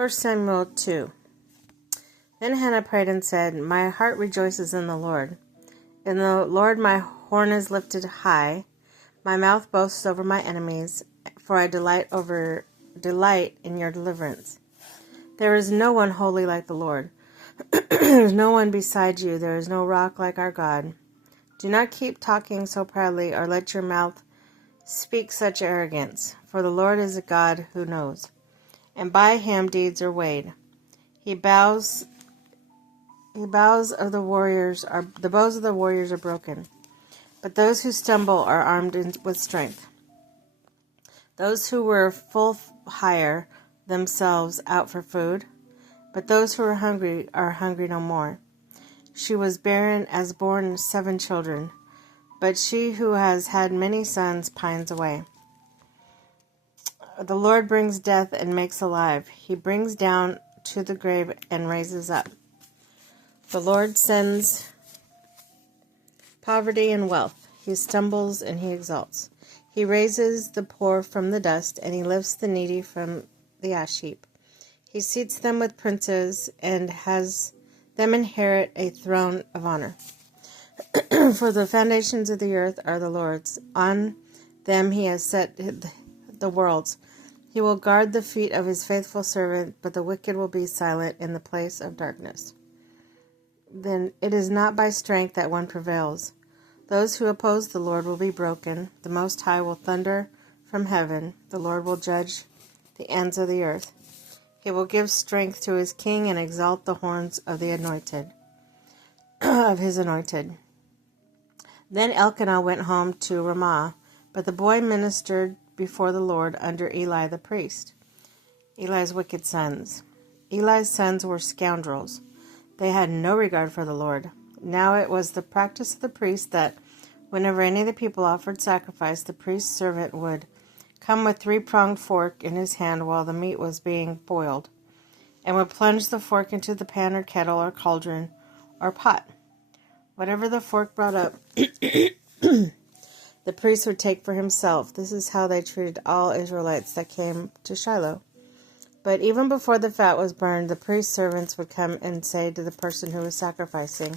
1 Samuel 2. Then Hannah prayed and said, My heart rejoices in the Lord. In the Lord my horn is lifted high. My mouth boasts over my enemies, for I delight in your deliverance. There is no one holy like the Lord. There is no one beside you. There is no rock like our God. Do not keep talking so proudly, or let your mouth speak such arrogance. For the Lord is a God who knows, and by him deeds are weighed. The bows of the warriors are broken, but those who stumble are armed with strength. Those who were full hire themselves out for food, but those who are hungry no more. She was barren, as born 7 children, but she who has had many sons pines away. The Lord brings death and makes alive. He brings down to the grave and raises up. The Lord sends poverty and wealth. He stumbles and he exalts. He raises the poor from the dust, and he lifts the needy from the ash heap. He seats them with princes and has them inherit a throne of honor. For the foundations of the earth are the Lord's. On them he has set the worlds. He will guard the feet of his faithful servant, but the wicked will be silent in the place of darkness. Then it is not by strength that one prevails. Those who oppose the Lord will be broken. The Most High will thunder from heaven. The Lord will judge the ends of the earth. He will give strength to his king and exalt the horns of the anointed, of his anointed. Then Elkanah went home to Ramah, but the boy ministered before the Lord under Eli the priest. Eli's wicked sons. Eli's sons were scoundrels. They had no regard for the Lord. Now it was the practice of the priest that whenever any of the people offered sacrifice, the priest's servant would come with 3-pronged fork in his hand while the meat was being boiled, and would plunge the fork into the pan or kettle or cauldron or pot. Whatever the fork brought up, the priest would take for himself. This is how they treated all Israelites that came to Shiloh. But even before the fat was burned, the priest's servants would come and say to the person who was sacrificing,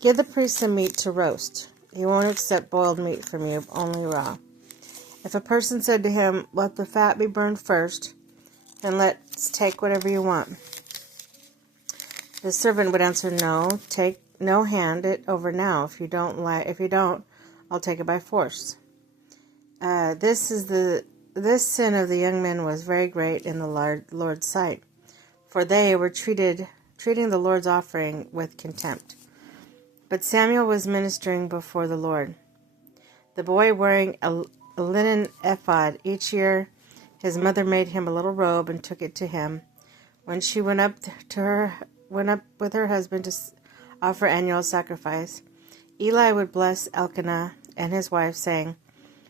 Give the priest some meat to roast. He won't accept boiled meat from you, only raw. If a person said to him, Let the fat be burned first, then let's take whatever you want, the servant would answer, No, hand it over now. If you don't, I'll take it by force. This sin of the young men was very great in the Lord's sight, for they were treating the Lord's offering with contempt. But Samuel was ministering before the Lord. The boy wearing a linen ephod. Each year his mother made him a little robe and took it to him. When she went up with her husband to offer annual sacrifice, Eli would bless Elkanah and his wife, saying,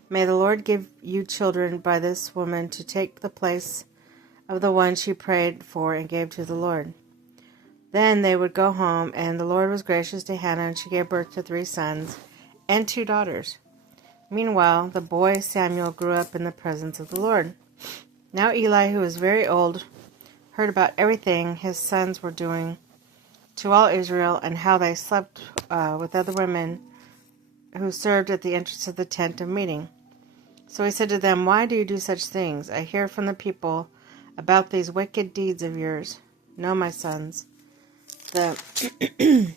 May the Lord give you children by this woman to take the place of the one she prayed for and gave to the Lord. Then they would go home, and the Lord was gracious to Hannah, and she gave birth to 3 sons and 2 daughters. Meanwhile, the boy Samuel grew up in the presence of the Lord. Now Eli, who was very old, heard about everything his sons were doing to all Israel, and how they slept with other women who served at the entrance of the tent of meeting. So he said to them, Why do you do such things? I hear from the people about these wicked deeds of yours. No, my sons. The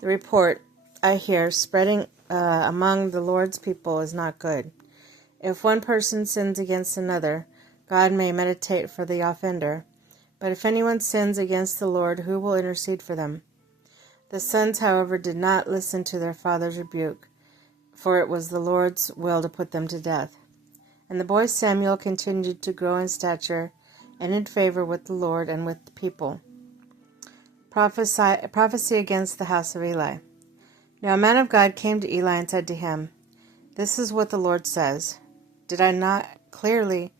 report I hear spreading among the Lord's people is not good. If one person sins against another, God may meditate for the offender. But if anyone sins against the Lord, who will intercede for them? The sons, however, did not listen to their father's rebuke, for it was the Lord's will to put them to death. And the boy Samuel continued to grow in stature and in favor with the Lord and with the people. Prophecy against the house of Eli. Now a man of God came to Eli and said to him, This is what the Lord says. Did I not clearly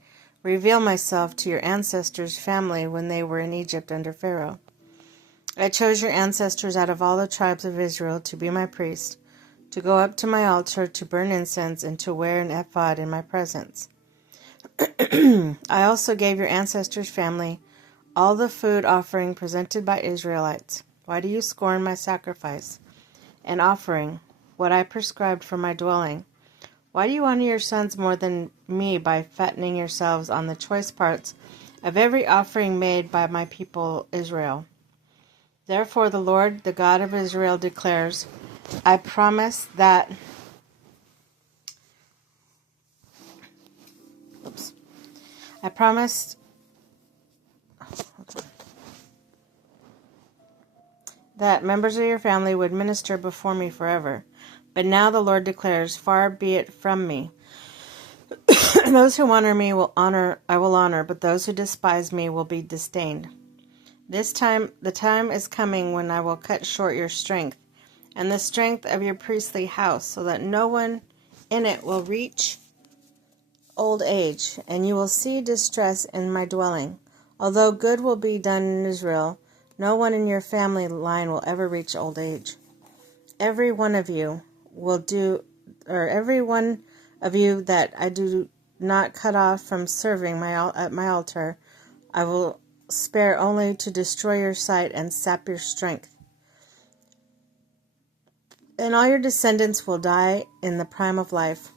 reveal myself to your ancestors' family when they were in Egypt under Pharaoh? I chose your ancestors out of all the tribes of Israel to be my priests, to go up to my altar to burn incense and to wear an ephod in my presence. I also gave your ancestors' family all the food offering presented by Israelites. Why do you scorn my sacrifice and offering, what I prescribed for my dwelling? Why do you honor your sons more than me by fattening yourselves on the choice parts of every offering made by my people Israel? Therefore the Lord, the God of Israel, declares, I promised that members of your family would minister before me forever. But now the Lord declares, far be it from me. Those who honor me I will honor, but those who despise me will be disdained. The time is coming when I will cut short your strength and the strength of your priestly house, so that no one in it will reach old age, and you will see distress in my dwelling. Although good will be done in Israel, no one in your family line will ever reach old age. Every one of you that I do not cut off from serving at my altar, I will spare only to destroy your sight and sap your strength. And all your descendants will die in the prime of life.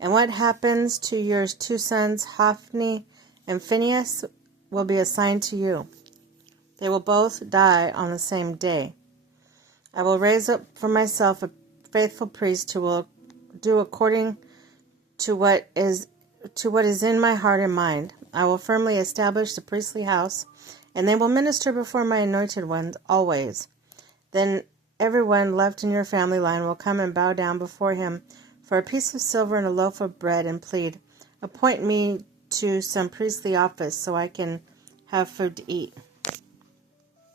And what happens to your two sons, Hophni and Phinehas, will be assigned to you. They will both die on the same day. I will raise up for myself a faithful priest who will do according to what is in my heart and mind. I will firmly establish the priestly house, and they will minister before my anointed ones always. Then everyone left in your family line will come and bow down before him for a piece of silver and a loaf of bread and plead, appoint me to some priestly office so I can have food to eat.